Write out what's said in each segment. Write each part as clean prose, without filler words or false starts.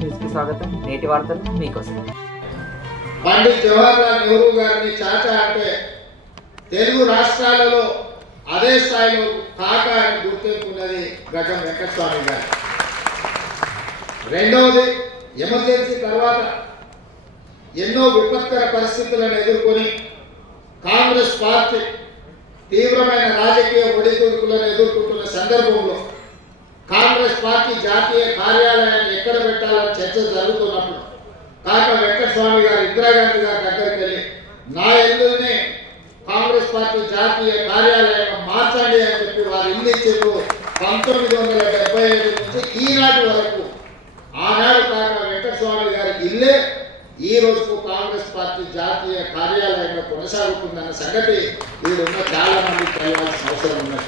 న్యూస్కి స్వాగతం. నేటి వార్తలు మీకోసం. పండిత్ జవహర్లాల్ నెహ్రూ గారిని చాచా అంటే తెలుగు రాష్ట్రాలలో అదే స్థాయిలో కాక అని గుర్తింపున్నది గడ్డం వెంకటస్వామి గారు. రెండవది, ఎమర్జెన్సీ తర్వాత ఎన్నో విపత్కర పరిస్థితులను ఎదుర్కొని కాంగ్రెస్ పార్టీ తీవ్రమైన రాజకీయ ఒడిదుడుకులను ఎదుర్కొంటున్న సందర్భంలో కాంగ్రెస్ పార్టీ జాతీయ కార్యాలయాన్ని ఎక్కడ పెట్టాలని చర్చ జరుగుతున్నప్పుడు కాక వెంకటస్వామి గారు ఇందిరాగాంధీ గారి దగ్గరికి వెళ్ళి నా ఇల్లునే కాంగ్రెస్ పార్టీ జాతీయ కార్యాలయంగా మార్చండి అని చెప్పి వారు ఇల్లు ఇచ్చారు. 1977 నుంచి ఈనాటి వరకు ఆనాడు కాక వెంకటస్వామి గారి ఇల్లే ఈ రోజుకు కాంగ్రెస్ పార్టీ జాతీయ కార్యాలయంగా కొనసాగుతుందన్న సంగతి వీడున్న చాలా మంది తెలియాల్సిన అవసరం ఉన్నది.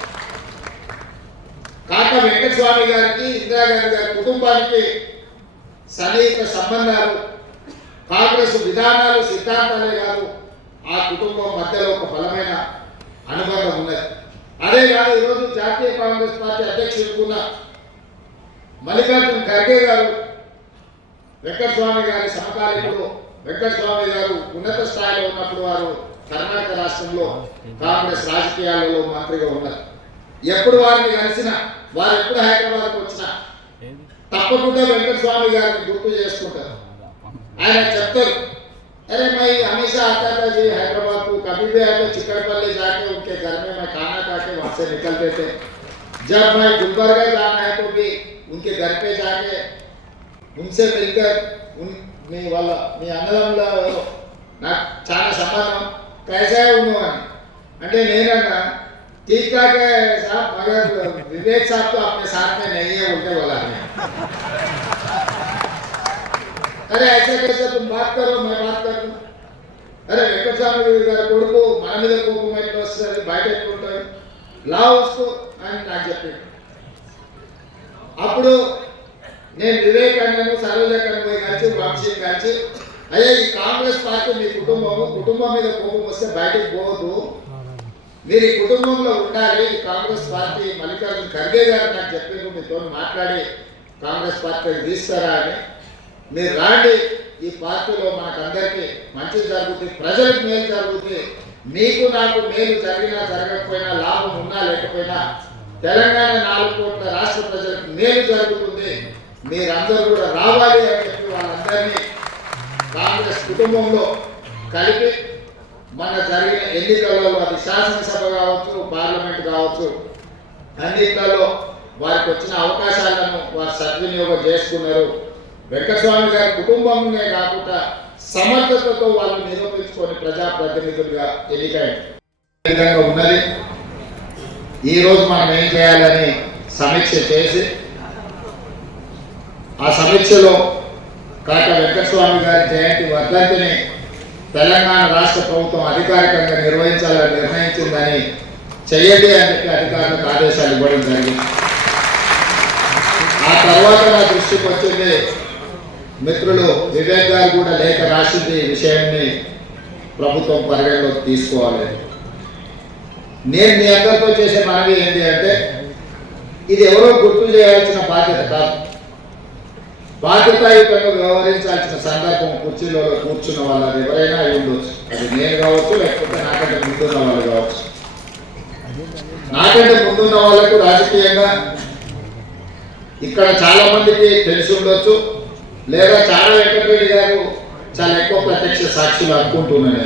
కాక వెంకటస్వామి గారికి ఇందిరాగాంధీ గారి కుటుంబానికి సన్నిహిత సంబంధాలు, కాంగ్రెస్ విధానాలు సిద్ధాంతాలే కాదు, ఆ కుటుంబం మధ్యలో ఒక బలమైన అనుబంధం ఉన్నది. అదే కాదు, ఈరోజు జాతీయ కాంగ్రెస్ పార్టీ అధ్యక్షుడుకున్న మల్లికార్జున ఖర్గే గారు వెంకటస్వామి గారి సమకాలీకుడు. వెంకటస్వామి గారు ఉన్నత స్థాయిలో ఉన్నప్పుడు వారు కర్ణాటక రాష్ట్రంలో కాంగ్రెస్ రాజకీయాలలో మంత్రిగా ఉన్నారు. ఎప్పుడు వారిని కలిసినా, వారు ఎప్పుడు హైదరాబాద్కు వచ్చినా తప్పకుండా వెంకటస్వామి గారిని గుర్తు చేసుకుంటారు. ఆయన చెప్తారు, अरे मैं हमेशा आता था जी हैदराबाद को, कभी भी आते चिकड़पल्ली जाके उनके घर में मैं खाना खा के वहाँ से निकलते थे. जब मैं गुलबर्गा जाना है तो भी उनके घर पे जाके उनसे मिलकर మీ అన్నదమ్ముల నాకు చాలా సంబంధం कैसा है उन्होंने అంటే నేనన్నా ठीक ठाक है साहब, मगर विवेक साहब तो अपने साथ में नहीं है उल्टे बोला है. अरे ऐसे कैसे तुम बात करो, मैं बात कर दूं. अरे వెంకటస్వామి గారి కొడుకు మన మీద కోపం ఎట్లా వస్తుంది, బయట ఎట్లుంటాడు, లా వస్తూ అని నాకు చెప్పాడు. అప్పుడు నేను వివేకానందను సరోజకను పోయి కలిసి వంశీని కలిసి, అయ్యా ఈ కాంగ్రెస్ పార్టీ మీ కుటుంబం మీద కోపం వస్తే బయటకు పోవద్దు, మీరు ఈ కుటుంబంలో ఉండాలి. కాంగ్రెస్ పార్టీ మల్లికార్జున ఖర్గే గారు నాకు చెప్పారు, మీతో మాట్లాడి కాంగ్రెస్ పార్టీకి తీస్తారా అని. మీరు రాండి, ఈ పార్టీలో మనకందరికీ మంచి జరుగుతుంది, ప్రజలకు మేలు జరుగుతుంది, మీకు నాకు మేలు జరిగినా జరగకపోయినా, లాభం ఉన్నా లేకపోయినా తెలంగాణ 4 కోట్ల రాష్ట్ర ప్రజలకు మేలు జరుగుతుంది, మీరందరూ కూడా రావాలి అని చెప్పి వాళ్ళందరినీ కాంగ్రెస్ కుటుంబంలో కలిపి మన జరిగిన ఎన్నికలలో, అది శాసనసభ కావచ్చు, పార్లమెంట్ కావచ్చు, అన్నిట్లలో వారికి వచ్చిన అవకాశాలను వారు సద్వినియోగం చేసుకున్నారు. వెంకటస్వామి గారి కుటుంబంనే కాకుండా సమర్థతతో వాళ్ళు నిరూపించుకొని ప్రజాప్రతినిధులుగా ఎన్నికైన విధంగా ఉన్నది. ఈరోజు మనం ఏం చేయాలని సమీక్ష చేసి, ఆ సమీక్షలో కాక వెంకటస్వామి గారి జయంతి వర్ధంతిని తెలంగాణ రాష్ట్ర ప్రభుత్వం అధికారికంగా నిర్వహించాలని నిర్ణయించిందని చెయ్యండి అని చెప్పి అధికారులకు ఆదేశాలు ఇవ్వడం జరిగింది. ఆ తర్వాత నా దృష్టికి వచ్చింది, మిత్రులు వివేక్ గారు కూడా లేఖ రాసింది, ఈ విషయాన్ని ప్రభుత్వం పరిగణలోకి తీసుకోవాలి. నేను మీ అందరితో చేసే మనవి ఏంటి అంటే, ఇది ఎవరో గుర్తు చేయాల్సిన బాధ్యత కాదు, బాధ్యతాయుతంగా వ్యవహరించాల్సిన సందర్భం కుర్చీలో కూర్చున్న వాళ్ళు అది ఎవరైనా అయి ఉండొచ్చు. అది నేను కావచ్చు, లేకపోతే నాకంటే ముందున్న వాళ్ళు కావచ్చు. నాకంటే ముందున్న వాళ్ళకు రాజకీయంగా ఇక్కడ చాలా మందికి తెలిసి ఉండొచ్చు, లేదా చాలా వెంకటరెడ్డి గారు చాలా ఎక్కువ ప్రత్యక్ష సాక్షులు అనుకుంటున్నాను.